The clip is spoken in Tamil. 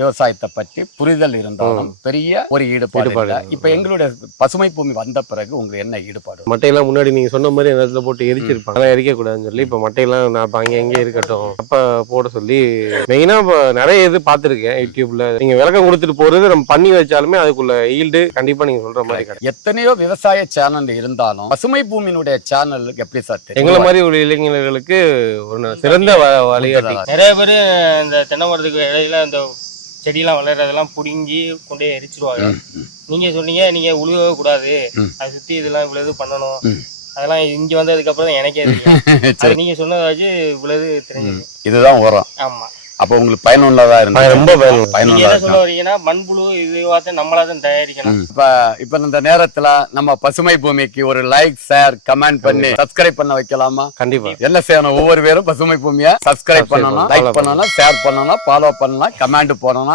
விவசாயத்தை பற்றி புரிதல் இருந்தாலும் பெரிய ஒரு ஈடுபாடு இல்லை. இப்ப எங்களுடைய பசுமை பூமி வந்த பிறகு உங்களுக்கு என்ன ஈடுபாடு? மட்டையெல்லாம் முன்னாடி நீங்க சொன்ன மாதிரி அந்த இடத்துல போட்டு எரிச்சிருப்பாங்க, அதெல்லாம் எரிக்க கூடாதுன்னு சொல்லி இப்ப மட்டையெல்லாம் நான் இப்ப அங்கே இருக்கட்டும் அப்ப போட சொல்லி மெயினா இப்ப நிறைய இது பார்த்திருக்கேன் யூடியூப்ல. நீங்க விளக்கம் கொடுத்துட்டு போறது நம்ம பண்ணி வச்சாலுமே அதுக்குள்ள ஈல்டு கண்டிப்பா நீங்க சொல்ற மாதிரி கிடைக்கும். எத்தனையோ விவசாய சேனல் இருந்தாலும் பசுமை பூமியினுடைய சேனல் எப்படி சார் தெரியும்? எங்களை மாதிரி ஒரு இளைஞர்களுக்கு ஒரு சிறந்த வழிகாட்டி. நிறைய பேர் இந்த தென்னை மரத்துக்கு இடையில இந்த செடியெல்லாம் வளர்றதெல்லாம் புடுங்கி கொண்டே எரிச்சிருவாங்க. நீங்க சொன்னீங்க நீங்க உழுவவே கூடாது, அதை சுத்தி இதெல்லாம் இவ்வளவு பண்ணணும், அதெல்லாம் இங்க வந்ததுக்கு அப்புறம் தான் எனக்கே தெரியும். நீங்க சொன்னதை வச்சு இவ்வளவு தெரிஞ்சது. இதுதான் உரம். ஆமா. அப்ப உங்களுக்கு பயனுள்ளதா இருந்தா ரொம்ப பயனுள்ளதா சொல்ல வரீங்கன்னா மண்புழு இதுவாக நம்மளா தான் தயாரிக்கணும். இப்ப இந்த நேரத்துல நம்ம பசுமை பூமிக்கு ஒரு லைக் ஷேர் கமெண்ட் பண்ணி சப்ஸ்கிரைப் பண்ண வைக்கலாமா? கண்டிப்பா. என்ன செய்யணும்? ஒவ்வொரு பேரும் பசுமை பூமியை சப்ஸ்கிரைப் பண்ணணும், லைக் பண்ணணும், ஷேர் பண்ணணும், ஃபாலோ பண்ணலாம், கமெண்ட் போடணும்.